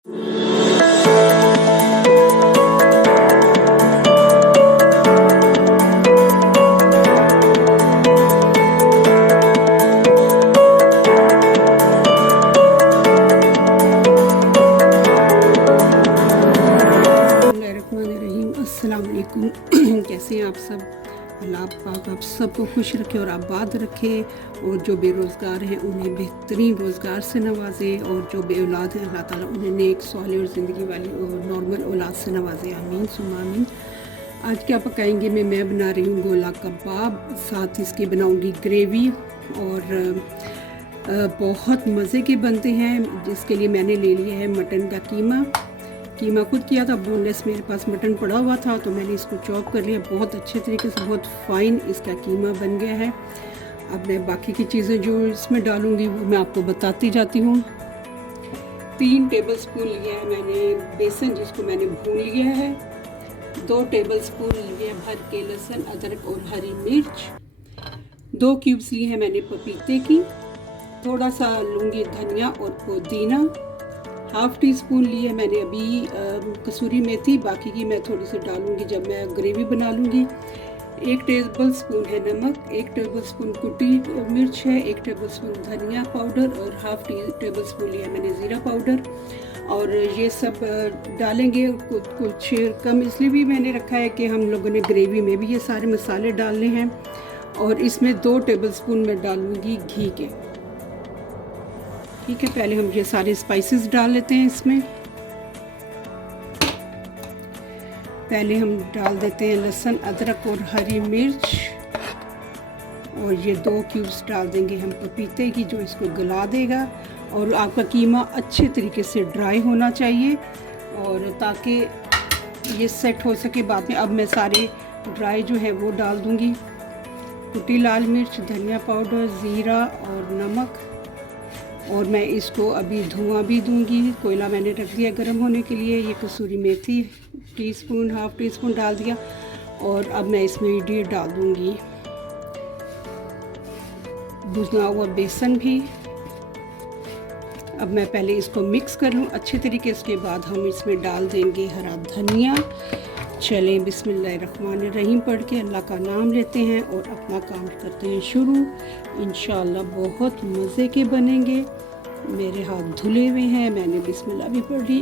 अस्सलाम वालेकुम। कैसे हैं आप सब? अल्लाह पाक आप सबको खुश रखे और आबाद रखे, और जो बेरोज़गार हैं उन्हें बेहतरीन रोज़गार से नवाजे, और जो बे औलाद हैं अल्लाह ताला उन्हें नेक सौले और ज़िंदगी वाली और नॉर्मल औलाद से नवाजे। आमीन सुम्मा आमीन। आज क्या पकाएंगे? मैं बना रही हूँ गोला कबाब, साथ इसकी बनाऊँगी ग्रेवी, और बहुत मज़े के बनते हैं। जिसके लिए मैंने ले लिया है मटन का कीमा खुद किया था। बोनलेस मेरे पास मटन पड़ा हुआ था तो मैंने इसको चॉप कर लिया। बहुत अच्छे तरीके से, बहुत फाइन इसका कीमा बन गया है। अब मैं बाकी की चीज़ें जो इसमें डालूँगी वो मैं आपको बताती जाती हूँ। 3 टेबलस्पून लिया है मैंने बेसन, जिसको मैंने भून लिया है। 2 टेबलस्पून लिए भर के लहसुन, अदरक और हरी मिर्च। 2 क्यूब्स लिए हैं मैंने पपीते की। थोड़ा सा लूँगी धनिया और पुदीना। हाफ़ टी स्पून लिए मैंने अभी कसूरी मेथी, बाकी की मैं थोड़ी सी डालूँगी जब मैं ग्रेवी बना लूँगी। 1 टेबल स्पून है नमक, 1 टेबल स्पून कुटी मिर्च है, 1 टेबल स्पून धनिया पाउडर, और हाफ़ टेबल स्पून लिया मैंने ज़ीरा पाउडर। और ये सब डालेंगे। कुछ कम इसलिए भी मैंने रखा है कि हम लोगों ने ग्रेवी में भी ये सारे मसाले डालने हैं। और इसमें 2 टेबल स्पून मैं डालूँगी घी के। ठीक है, पहले हम ये सारे स्पाइसेस डाल लेते हैं इसमें। पहले हम डाल देते हैं लहसुन, अदरक और हरी मिर्च, और ये 2 क्यूब्स डाल देंगे हम पपीते की, जो इसको गला देगा। और आपका कीमा अच्छे तरीके से ड्राई होना चाहिए, और ताकि ये सेट हो सके बाद में। अब मैं सारे ड्राई जो है वो डाल दूँगी। कुटी लाल मिर्च, धनिया पाउडर, ज़ीरा और नमक। और मैं इसको अभी धुआं भी दूंगी। कोयला मैंने रख दिया गर्म होने के लिए। ये कसूरी मेथी टीस्पून, हाफ़ टी स्पून डाल दिया। और अब मैं इसमें ये डाल दूंगी भुना हुआ बेसन भी। अब मैं पहले इसको मिक्स कर लूँ अच्छे तरीके से, उसके बाद हम इसमें डाल देंगे हरा धनिया। चलें बिस्मिल्लाहिर्रहमानिर्रहीम पढ़ के अल्लाह का नाम लेते हैं और अपना काम करते हैं शुरू। इंशाअल्लाह बहुत मज़े के बनेंगे। मेरे हाथ धुले हुए हैं, मैंने बिस्मिल्लाह भी पढ़ ली।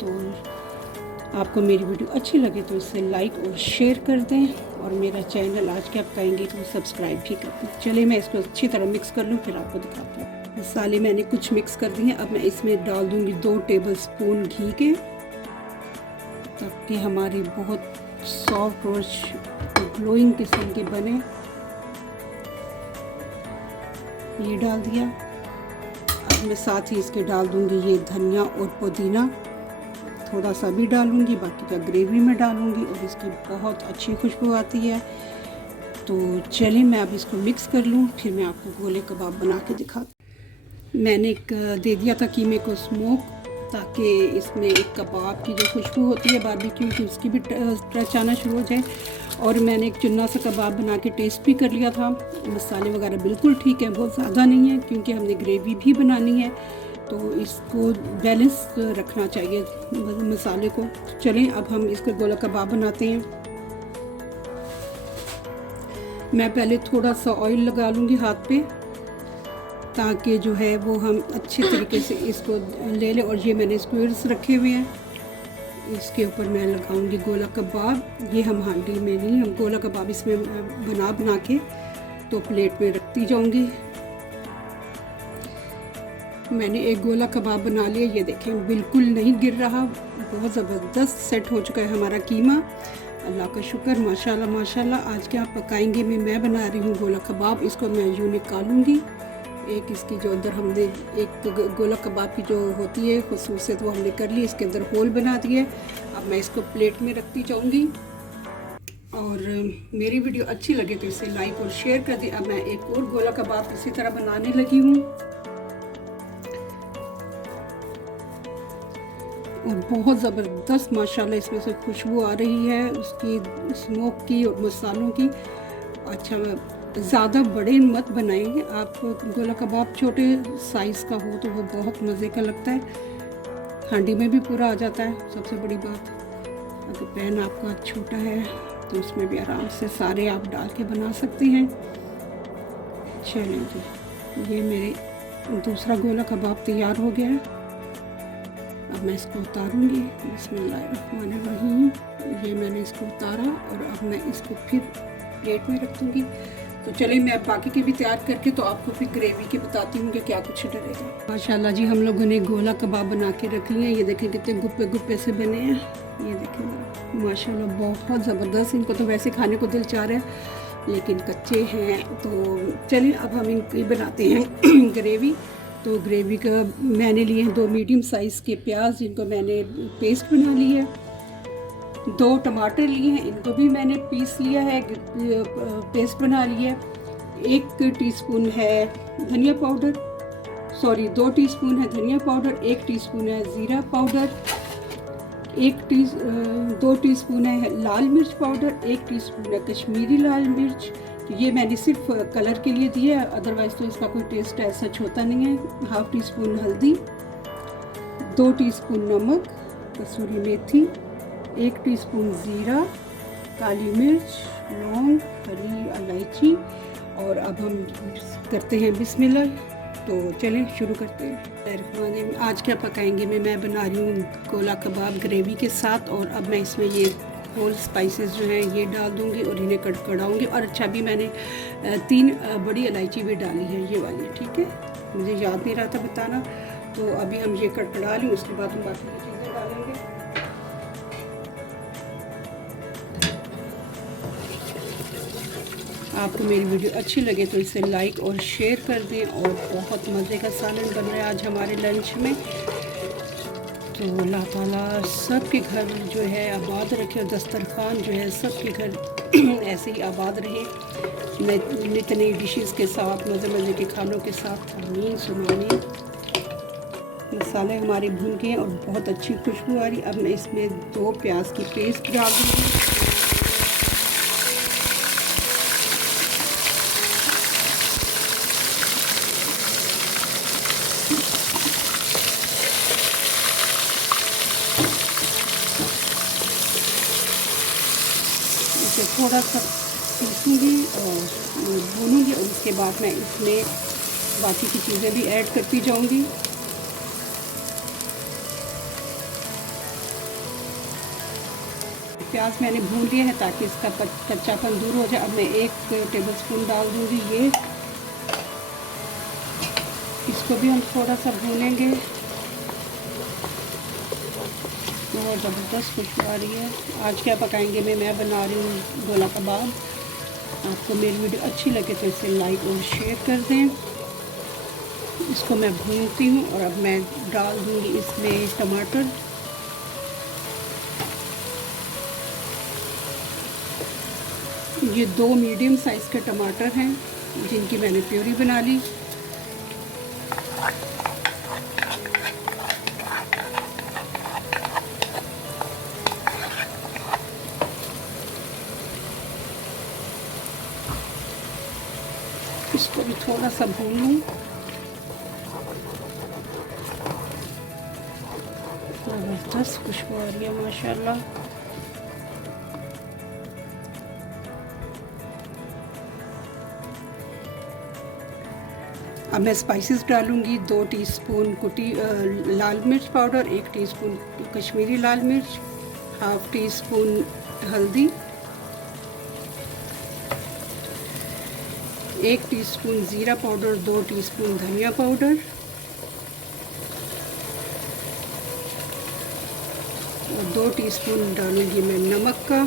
तो आपको मेरी वीडियो अच्छी लगे तो इसे लाइक और शेयर कर दें, और मेरा चैनल आज क्या पकाएंगे तो सब्सक्राइब भी कर दें। चलिए मैं इसको अच्छी तरह मिक्स कर लूँ, फिर आपको दिखाती हूँ। मसाले मैंने कुछ मिक्स कर दिए। अब मैं इसमें डाल दूँगी 2 टेबल स्पून घी के, ताकि हमारी बहुत सॉफ्ट और ग्लोइंग किस्म के बने। ये डाल दिया। अब मैं साथ ही इसके डाल दूंगी ये धनिया और पुदीना, थोड़ा सा भी डालूंगी, बाकी का ग्रेवी में डालूंगी, और इसकी बहुत अच्छी खुशबू आती है। तो चलिए मैं अब इसको मिक्स कर लूँ, फिर मैं आपको गोले कबाब बना के दिखाती। मैंने दे दिया था कीमे को स्मोक, ताकि इसमें एक कबाब की जो खुशबू होती है बारबेक्यू की, उसकी भी टच आना शुरू हो जाए। और मैंने एक चुन्ना सा कबाब बना के टेस्ट भी कर लिया था। मसाले वगैरह बिल्कुल ठीक है, बहुत ज़्यादा नहीं है, क्योंकि हमने ग्रेवी भी बनानी है, तो इसको बैलेंस रखना चाहिए मसाले को। चलें अब हम इसको गोला कबाब बनाते हैं। मैं पहले थोड़ा सा ऑयल लगा लूँगी हाथ पे, ताकि जो है वो हम अच्छे तरीके से इसको ले लें। और ये मैंने स्क्वेयर्स रखे हुए हैं, इसके ऊपर मैं लगाऊंगी गोला कबाब। ये हम हांडी में नहीं, हम गोला कबाब इसमें बना के तो प्लेट में रखती जाऊंगी। मैंने एक गोला कबाब बना लिया, ये देखें बिल्कुल नहीं गिर रहा, बहुत ज़बरदस्त सेट हो चुका है हमारा कीमा। अल्लाह का शुक्र, माशाल्लाह माशाल्लाह। आज क्या पकाएंगे मैं बना रही हूँ गोला कबाब। इसको मैं यूँ निकालूंगी। एक इसकी जो अंदर हमने एक गोला कबाब की जो होती है खुसूसियत वो हमने कर ली, इसके अंदर होल बना दिए। अब मैं इसको प्लेट में रखती जाऊंगी, और मेरी वीडियो अच्छी लगे तो इसे लाइक और शेयर कर दें। अब मैं एक और गोला कबाब इसी तरह बनाने लगी हूँ, और बहुत ज़बरदस्त माशाल्लाह इसमें से खुशबू आ रही है उसकी, स्मोक की और मसालों की। अच्छा, ज़्यादा बड़े मत बनाएं आप गोला कबाब, छोटे साइज़ का हो तो वो बहुत मज़े का लगता है। हांडी में भी पूरा आ जाता है। सबसे बड़ी बात, अगर पैन आपका छोटा है तो उसमें भी आराम से सारे आप डाल के बना सकते हैं। चलिए जी, ये मेरे दूसरा गोला कबाब तैयार हो गया है। अब मैं इसको उतारूंगी। बिस्मिल्लाहिर्रहमानिर्रहीम। ये मैंने इसको उतारा और अब मैं इसको फिर प्लेट में रख दूँगी। तो चलिए मैं अब बाकी के भी तैयार करके तो आपको फिर ग्रेवी के बताती हूँ कि क्या कुछ डलेगा। माशाल्लाह जी, हम लोगों ने गोला कबाब बना के रख लिए हैं। ये देखें कितने गुप्पे गुप्पे से बने हैं। ये देखें माशाल्लाह बहुत ज़बरदस्त। इनको तो वैसे खाने को दिल चाह रहा है लेकिन कच्चे हैं। तो चलिए अब हम इनकी बनाते हैं ग्रेवी। तो ग्रेवी का मैंने लिए हैं 2 मीडियम साइज़ के प्याज, जिनको मैंने पेस्ट बना ली है। 2 टमाटर लिए हैं, इनको भी मैंने पीस लिया है, पेस्ट बना लिया है। 1 टीस्पून है धनिया पाउडर, 2 टीस्पून है धनिया पाउडर, 1 टीस्पून है ज़ीरा पाउडर, 2 टीस्पून है लाल मिर्च पाउडर, 1 टीस्पून है कश्मीरी लाल मिर्च। ये मैंने सिर्फ कलर के लिए दिया है, अदरवाइज़ तो इसका कोई टेस्ट ऐसा होता नहीं है। हाफ़ टी स्पून हल्दी, 2 टीस्पून नमक, कसूरी मेथी, 1 टीस्पून ज़ीरा, काली मिर्च, लौंग, हरी इलायची। और अब हम करते हैं बिस्मिल्लाह। तो चलें शुरू करते हैं। आज क्या पकाएंगे मैं बना रही हूँ गोला कबाब ग्रेवी के साथ। और अब मैं इसमें ये होल स्पाइसेस जो हैं ये डाल दूँगी और इन्हें कड़कड़ाऊँगी। और अच्छा भी मैंने 3 बड़ी इलायची भी डाली है, ये वाली, ठीक है। मुझे याद नहीं रहा था बताना। तो अभी हम ये कड़कड़ा लें, उसके बाद हम बाकी की चीज़ें डालेंगे। आपको मेरी वीडियो अच्छी लगे तो इसे लाइक और शेयर कर दें। और बहुत मज़े का सालन बन रहा है आज हमारे लंच में। तो अल्लाह ताला सब के घर जो है आबाद रखे और दस्तरखान जो है सब के घर ऐसे ही आबाद रहे, नित नई डिशेस के साथ, मज़े के खानों के साथ। आमीन सुनानी। मसाले हमारे भून गए और बहुत अच्छी खुशबू आ रही। अब मैं इसमें 2 प्याज की पेस्ट डाल दूँगी। इसे थोड़ा सा पीसूँगी और भूनूँगी और उसके बाद मैं इसमें बाकी की चीज़ें भी ऐड करती जाऊँगी। प्याज मैंने भून लिया है ताकि इसका कच्चापन दूर हो जाए। अब मैं 1 टेबलस्पून डाल दूँगी ये। इसको भी हम थोड़ा सा भूनेंगे। बहुत ज़बरदस्त खुशबू आ रही है। आज क्या पकाएंगे मैं बना रही हूँ गोला कबाब। आपको मेरी वीडियो अच्छी लगे तो इसे लाइक और शेयर कर दें। इसको मैं भूनती हूँ और अब मैं डाल दूँगी इसमें टमाटर। ये 2 मीडियम साइज़ के टमाटर हैं जिनकी मैंने प्यूरी बना ली। इसको भी थोड़ा सा भून लूँ। ज़बरदस्त खुशबू आ रही है माशाल्लाह। अब मैं स्पाइसेस डालूँगी। 2 टीस्पून कुटी लाल मिर्च पाउडर, 1 टीस्पून कश्मीरी लाल मिर्च, हाफ़ टी स्पून हल्दी, 1 टीस्पून ज़ीरा पाउडर, 2 टीस्पून धनिया पाउडर और 2 टीस्पून डालूँगी मैं नमक का।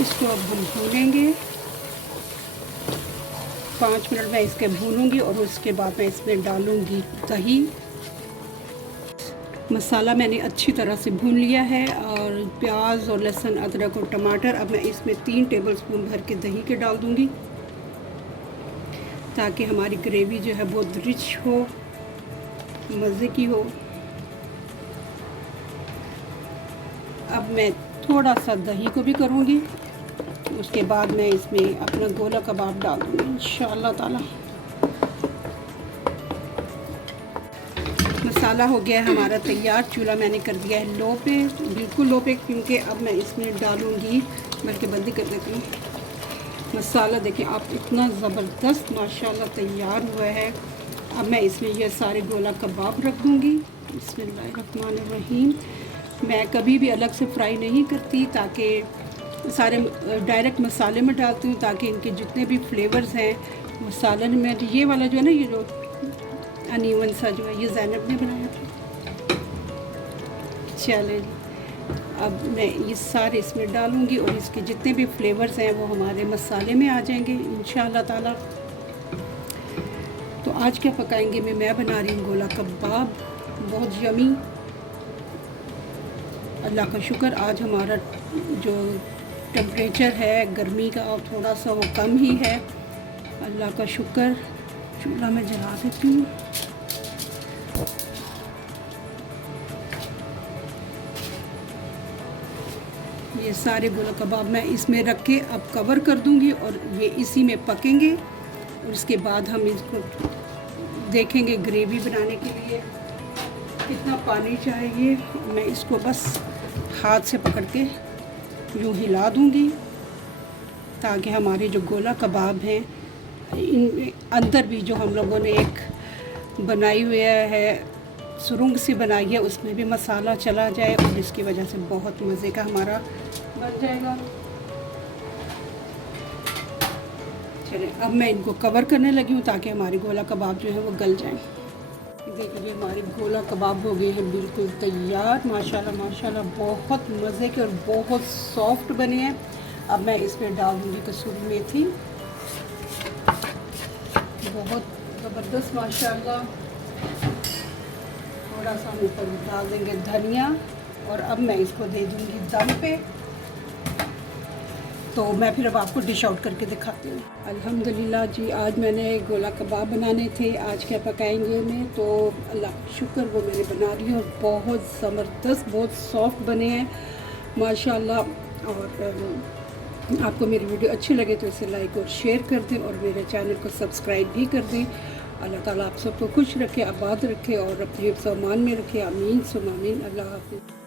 इसको अब हम भूनेंगे। 5 मिनट में इसके भूनूंगी और उसके बाद मैं इसमें डालूंगी दही। मसाला मैंने अच्छी तरह से भून लिया है और प्याज और लहसुन, अदरक और टमाटर। अब मैं इसमें 3 टेबलस्पून भर के दही के डाल दूंगी ताकि हमारी ग्रेवी जो है बहुत रिच हो, मज़े की हो। अब मैं थोड़ा सा दही को भी करूँगी उसके बाद मैं इसमें अपना गोला कबाब डाल दूँगी इंशाअल्लाह ताला। मसाला हो गया है हमारा तैयार। चूल्हा मैंने कर दिया है लो पे, बिल्कुल लो पे, क्योंकि अब मैं इसमें डालूँगी, बल्कि बंदी कर देती हूँ। मसाला देखिए आप, इतना ज़बरदस्त माशाल्लाह तैयार हुआ है। अब मैं इसमें ये सारे गोला कबाब रख दूँगी। बिस्मिल्लाहिर्रहमानिर्रहीम। मैं कभी भी अलग से फ्राई नहीं करती, ताकि सारे डायरेक्ट मसाले में डालती हूँ, ताकि इनके जितने भी फ्लेवर्स हैं वो सालन में। ये वाला जो है ना, ये जो अनइवन सा जो है, ये ज़ैनब ने बनाया था। चलें, अब मैं ये सारे इसमें डालूँगी और इसके जितने भी फ्लेवर्स हैं वो हमारे मसाले में आ जाएंगे इंशाअल्लाह ताला। तो आज क्या पकाएंगे मैं बना रही हूँ गोला कबाब, बहुत यमी। अल्लाह का शुक्र आज हमारा जो टेम्परेचर है गर्मी का और थोड़ा सा वो कम ही है। अल्लाह का शुक्र। चूल्हा में जला देती हूँ। ये सारे गोला कबाब मैं इसमें रख के अब कवर कर दूँगी और ये इसी में पकेंगे। और इसके बाद हम इसको देखेंगे ग्रेवी बनाने के लिए कितना पानी चाहिए। मैं इसको बस हाथ से पकड़ के यूँ हिला दूँगी, ताकि हमारे जो गोला कबाब हैं इन अंदर भी जो हम लोगों ने एक बनाई हुई है, सुरंग सी बनाई है, उसमें भी मसाला चला जाए और इसकी वजह से बहुत मज़े का हमारा बन जाएगा। चलिए अब मैं इनको कवर करने लगी हूँ, ताकि हमारे गोला कबाब जो है वो गल जाएं। देखिए हमारे गोला कबाब हो गए हैं बिल्कुल तैयार। माशाल्लाह माशाल्लाह बहुत मज़े के और बहुत सॉफ्ट बने हैं। अब मैं इसमें डाल दूँगी कसूरी मेथी, बहुत ज़बरदस्त माशाल्लाह। थोड़ा सा हम ऊपर डाल देंगे धनिया और अब मैं इसको दे दूँगी दम पे। तो मैं फिर अब आपको डिश आउट करके दिखाती हूँ। अल्हम्दुलिल्लाह जी, आज मैंने गोला कबाब बनाने थे। आज क्या पकाएंगे मैं, तो अल्लाह का शुक्र वो मैंने बना रही हूँ और बहुत ज़बरदस्त, बहुत सॉफ्ट बने हैं माशाल्लाह। और आपको मेरी वीडियो अच्छी लगे तो इसे लाइक और शेयर कर दें और मेरे चैनल को सब्सक्राइब भी कर दें। अल्लाह ताला आप सबको खुश रखे, आबाद रखे और अपने हिफ्ज़-ओ-अमान में रखे। आमीन सुम्मा आमीन। अल्लाह हाफ़िज़।